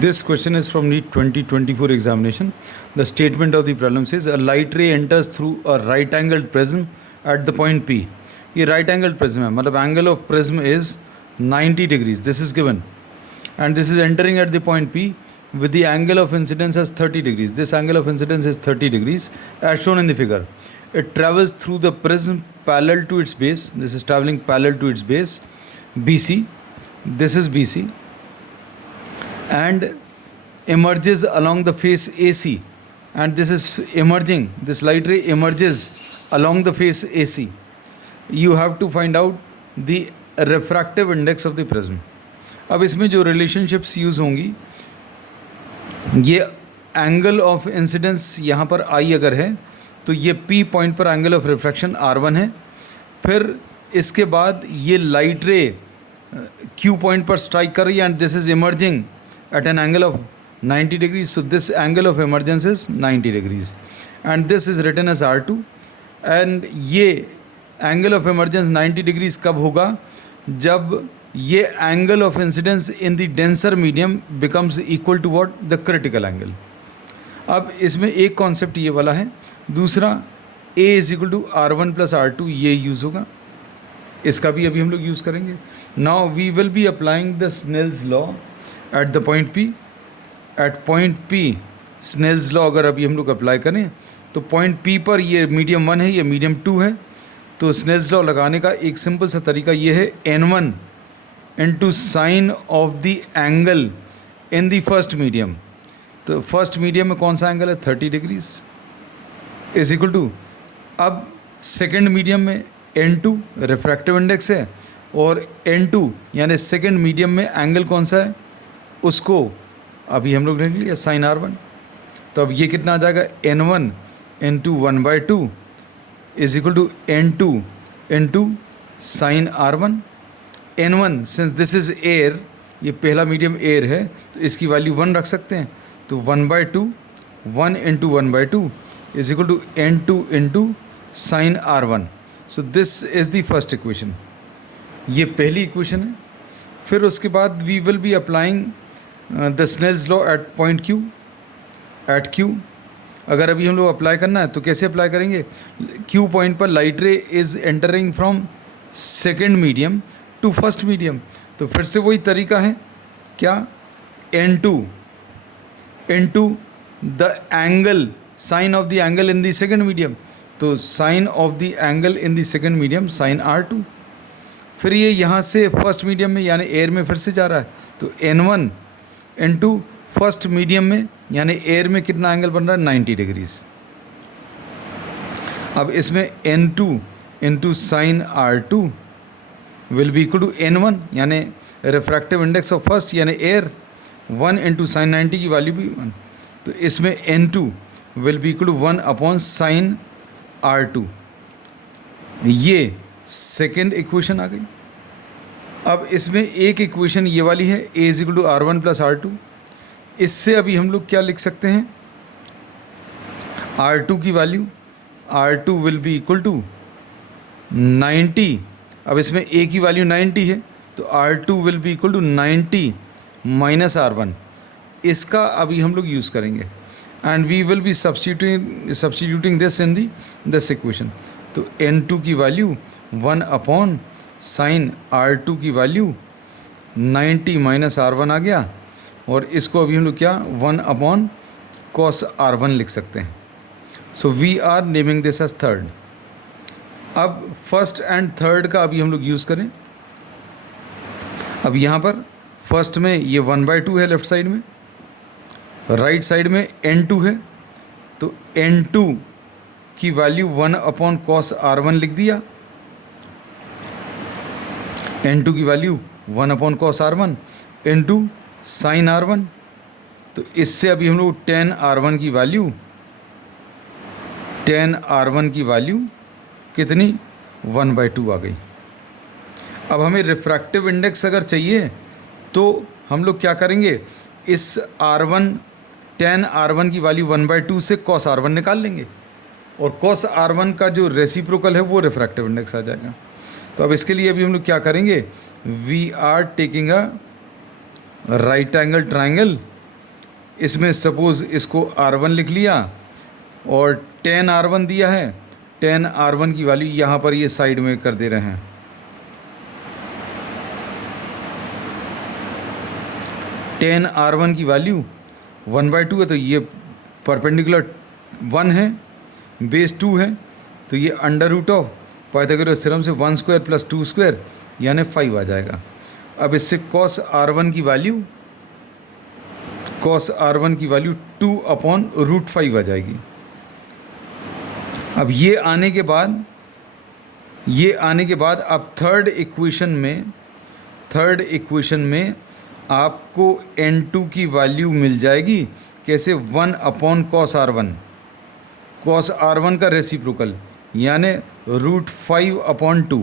This question is from NEET 2024 examination. The statement of the problem says a light ray enters through a right angled prism at the point P. ये right angled prism है, मतलब angle of prism is 90 degrees. This is given, and this is entering at the point P with the angle of incidence as 30 degrees. This angle of incidence is 30 degrees as shown in the figure. It travels through the prism parallel to its base. This is traveling parallel to its base, BC. This is BC. And emerges along the face AC, and this is emerging, this light ray emerges along the face AC. You have to find out the refractive index of the prism. अब इसमें जो relationships use होंगी, ये angle of incidence यहाँ पर I अगर है तो ये P पॉइंट पर एंगल ऑफ रिफ्रैक्शन R1 है. फिर इसके बाद ये लाइट रे Q पॉइंट पर स्ट्राइक कर रही है, and this is emerging at an angle of 90 degrees. So this angle of emergence is 90 degrees, and this is written as R2. and ये angle of emergence 90 degrees कब होगा? जब ये angle of incidence in the denser medium becomes equal to what? The critical angle. अब इसमें एक concept ये वाला है, दूसरा A is equal to R1 plus R2, ये यूज़ होगा, इसका भी अभी हम लोग यूज़ करेंगे. Now we will be applying the Snell's law at the point P. At point P Snell's law अगर अभी हम लोग अप्लाई करें तो पॉइंट P पर ये मीडियम 1 है, ये मीडियम 2 है. तो स्नेल्स लॉ लगाने का एक सिंपल सा तरीका ये है, N1 into sine of the angle in the first medium. तो फर्स्ट मीडियम में कौन सा एंगल है? 30 डिग्रीज इज इक्वल टू, अब सेकेंड मीडियम में N2 रिफ्रैक्टिव इंडेक्स है, और N2 यानी सेकेंड मीडियम में एंगल कौन सा है उसको अभी हम लोग लिख लिया साइन R1. तो अब ये कितना आ जाएगा? N1 into 1/2 is equal to N2 into sine R1. N1 since this is air, ये पहला मीडियम एयर है तो इसकी वैल्यू 1 रख सकते हैं. तो 1/2 1 into 1/2 is equal to N2 into sine R1. So this is the first equation, ये पहली इक्वेशन है. फिर उसके बाद we will be applying the Snell's law at point Q. At Q अगर अभी हम लोग अप्लाई करना है तो कैसे अप्लाई करेंगे? Q पॉइंट पर light ray is entering from second medium to first medium. तो फिर से वही तरीका है, क्या? N2 into the angle, sine of the angle in the second medium. तो sine of the angle in the second medium sine R2. फिर ये यहाँ से फर्स्ट मीडियम में यानी एयर में फिर से जा रहा है, तो N1 इंटू फर्स्ट मीडियम में यानी एयर में कितना एंगल बन रहा है? 90 डिग्रीज. अब इसमें N2 into sine R2 will be equal to N1 यानी रिफ्रैक्टिव इंडेक्स ऑफ फर्स्ट यानी एयर, 1 इंटू साइन 90 की वैल्यू भी 1. तो इसमें N2 will be equal to 1 upon sine R2. ये सेकेंड इक्वेशन आ गई. अब इसमें एक इक्वेशन ये वाली है, A is equal to R1 plus R2. इससे अभी हम लोग क्या लिख सकते हैं? R2 की value, R2 will be equal to 90. अब इसमें A की वैल्यू 90 है तो R2 will be equal to 90 minus R1. इसका अभी हम लोग यूज़ करेंगे, and we will be substituting this in this equation. तो N2 की वैल्यू 1 अपॉन साइन R2 की वैल्यू 90 माइनस R1 आ गया, और इसको अभी हम लोग क्या 1 अपॉन कॉस R1 लिख सकते हैं. So we are naming this as third. अब फर्स्ट एंड थर्ड का अभी हम लोग यूज़ करें. अब यहाँ पर फर्स्ट में ये 1/2 है लेफ्ट साइड में, राइट साइड में N2 है, तो N2 की वैल्यू 1 अपॉन कॉस R1 लिख दिया. N2 की value 1 upon cos R1 into sine R1. तो इससे अभी हम लोग tan R1 की वैल्यू, tan R1 की वैल्यू कितनी? 1/2 आ गई. अब हमें रिफ्रैक्टिव इंडेक्स अगर चाहिए तो हम लोग क्या करेंगे? इस R1 tan R1 की वैल्यू 1/2 से cos R1 निकाल लेंगे, और cos R1 का जो रेसिप्रोकल है वो रिफ्रैक्टिव इंडेक्स आ जाएगा. तो अब इसके लिए अभी हम लोग क्या करेंगे? We are taking a right angle triangle इसमें सपोज़ इसको R1 लिख लिया और 10 R1 दिया है, 10 R1 की वैल्यू यहाँ पर ये साइड में कर दे रहे हैं। टेन R1 की वैल्यू 1/2 है, तो ये परपेंडिकुलर 1 है, बेस 2 है, तो ये under root of Pythagoras theorem से 1 स्क्वायर प्लस 2 स्क्वायर यानी 5 आ जाएगा। अब इससे cos R1 की वैल्यू 2/√5 आ जाएगी। अब ये आने के बाद अब थर्ड इक्वेशन में आपको n2 की वैल्यू मिल जाएगी। कैसे? 1/cos R1, cos R1 का रेसिप्रोकल यानी √5/2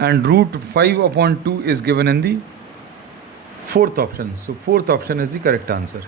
and √5/2 is given in the fourth option. So fourth option is the correct answer.